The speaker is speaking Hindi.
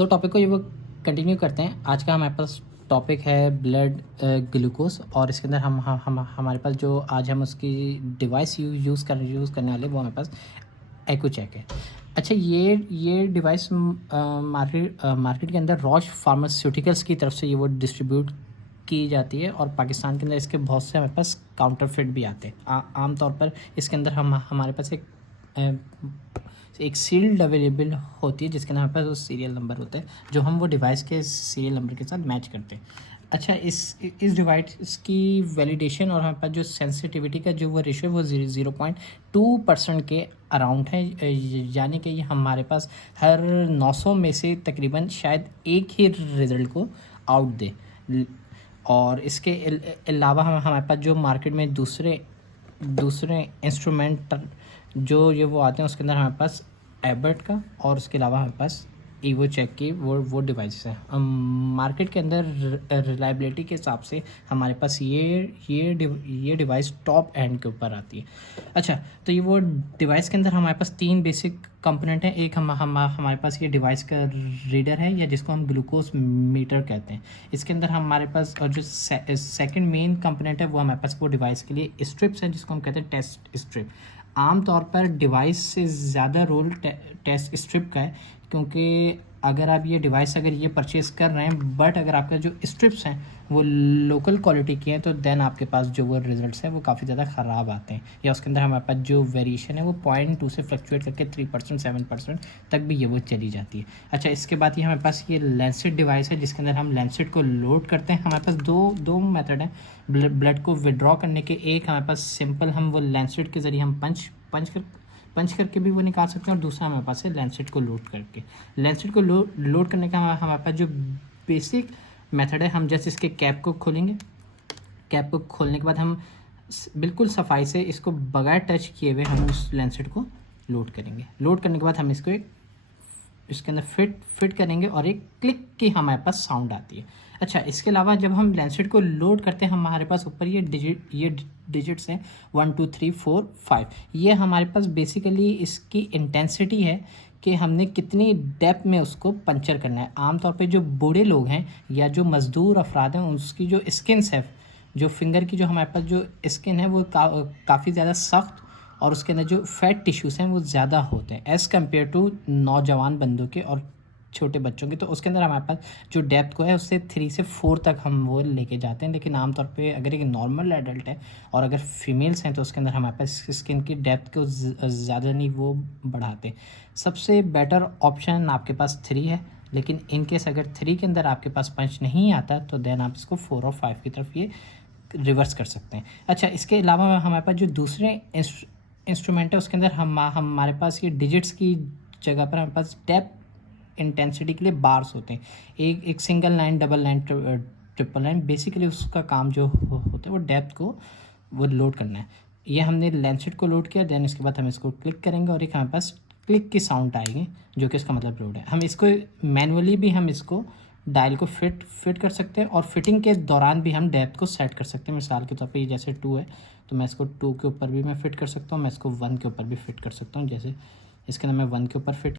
टॉपिक को ये वो कंटिन्यू करते हैं। आज का हमारे पास टॉपिक है ब्लड ग्लूकोज, और इसके अंदर हम हमारे पास जो आज हम उसकी डिवाइस यूज़ करने वाले वो हमारे पास एक्यूचेक है। अच्छा, ये डिवाइस मार्केट के अंदर रॉश फार्मास्यूटिकल्स की तरफ से ये वो डिस्ट्रीब्यूट की जाती है, और पाकिस्तान के अंदर इसके बहुत से हमारे पास काउंटरफिट भी आते हैं। आमतौर पर इसके अंदर हमारे पास एक सील्ड अवेलेबल होती है जिसके नाम पर वो सीरियल नंबर होता है, जो हम वो डिवाइस के सीरियल नंबर के साथ मैच करते हैं। अच्छा, इस डिवाइस की वैलिडेशन और हमारे पास जो सेंसिटिविटी का जो वो रेशो वो 0.2% के अराउंड है, यानी कि ये हमारे पास हर 900 में से तकरीबन शायद एक ही रिज़ल्ट को आउट दे। और इसके अलावा हमारे पास जो मार्केट में दूसरे इंस्ट्रूमेंट जो ये वो आते हैं, उसके अंदर हमारे पास एबर्ट का और उसके अलावा हमारे पास ईवोचेक की वो डिवाइस है। मार्केट के अंदर रिलायबिलिटी के हिसाब से हमारे पास ये डिवाइस टॉप एंड के ऊपर आती है। अच्छा, तो ये वो डिवाइस के अंदर हमारे पास 3 बेसिक कंपोनेंट हैं। एक हमारे पास ये डिवाइस का रीडर है, या जिसको हम ग्लूकोज मीटर कहते हैं। इसके अंदर हमारे पास और जो सेकंड मेन कंपोनेंट है वो हमारे पास वो डिवाइस के लिए स्ट्रिप्स हैं, जिसको हम कहते हैं टेस्ट स्ट्रिप। आमतौर पर डिवाइस से ज़्यादा रोल टेस्ट स्ट्रिप का है, क्योंकि अगर आप ये डिवाइस ये परचेज़ कर रहे हैं, बट अगर आपका जो स्ट्रिप्स हैं वो लोकल क्वालिटी के हैं, तो देन आपके पास जो वो रिजल्ट्स हैं वो काफ़ी ज़्यादा ख़राब आते हैं, या उसके अंदर हमारे पास जो वेरिएशन है वो 0.2 से फ्लक्चुएट करके 3%, 7% तक भी ये वो चली जाती है। अच्छा, इसके बाद ये हमारे पास ये लैंसेट डिवाइस है, जिसके अंदर हम लैंसेट को लोड करते हैं। हमारे पास दो मेथड हैं ब्लड को विड्रॉ करने के। एक हमारे पास सिंपल हम वो लैंसेट के ज़रिए हम पंच करके भी वो निकाल सकते हैं, और दूसरा हमारे पास है लैंसेट को लोड करके। लैंसेट को लोड करने का हमारे पास जो बेसिक मेथड है, हम जस्ट इसके कैप को खोलेंगे। कैप को खोलने के बाद हम बिल्कुल सफाई से इसको बगैर टच किए हुए हम उस लैंसेट को लोड करेंगे। लोड करने के बाद हम इसको इसके अंदर फिट करेंगे, और एक क्लिक की हमारे पास साउंड आती है। अच्छा, इसके अलावा जब हम लैंसेट को लोड करते हैं, हमारे पास ऊपर ये डिजिट्स हैं 1 2 3 4 5। ये हमारे पास बेसिकली इसकी इंटेंसिटी है कि हमने कितनी डेप्थ में उसको पंचर करना है। आमतौर पे जो बूढ़े लोग हैं या जो मज़दूर अफराद हैं, उसकी जो स्किन्स है, जो फिंगर की जो हमारे पास जो स्किन है वो काफ़ी ज़्यादा सख्त, और उसके अंदर जो फैट टिश्यूज़ हैं वो ज़्यादा होते हैं एज़ कम्पेयर टू नौजवान बंदों के और छोटे बच्चों की। तो उसके अंदर हमारे पास जो डेप्थ को है उससे 3 से 4 तक हम वो लेके जाते हैं। लेकिन आमतौर पे अगर एक नॉर्मल एडल्ट है और अगर फीमेल्स हैं, तो उसके अंदर हमारे पास स्किन की डेप्थ को ज़्यादा नहीं वो बढ़ाते। सबसे बेटर ऑप्शन आपके पास 3 है, लेकिन इनकेस अगर 3 के अंदर आपके पास पंच नहीं आता, तो देन आप इसको 4 और 5 की तरफ ये रिवर्स कर सकते हैं। अच्छा, इसके अलावा हमारे पास जो दूसरे इंस्ट्रूमेंट है, उसके अंदर हमारे पास ये डिजिट्स की जगह पर हमारे पास डेप्थ इंटेंसिटी के लिए बार्स होते हैं। एक single line, double line, triple line. Basically उसका काम जो होता है वो डेप्थ को वो लोड करना है। ये हमने लैंसेट को लोड किया, देन इसके बाद हम इसको क्लिक करेंगे और एक हमारे पास क्लिक की साउंड आएगी, जो कि इसका मतलब लोड है। हम इसको मैनुअली भी हम इसको डायल को फिट कर सकते हैं, और फिटिंग के दौरान भी हम डेप्थ को सेट कर सकते हैं। मिसाल के तौर पे ये जैसे 2 है, तो मैं इसको 2 के ऊपर भी मैं फिट कर सकता हूँ, मैं इसको 1 के ऊपर भी फिट कर सकता हूँ। जैसे इसके अंदर मैं 1 के ऊपर फिट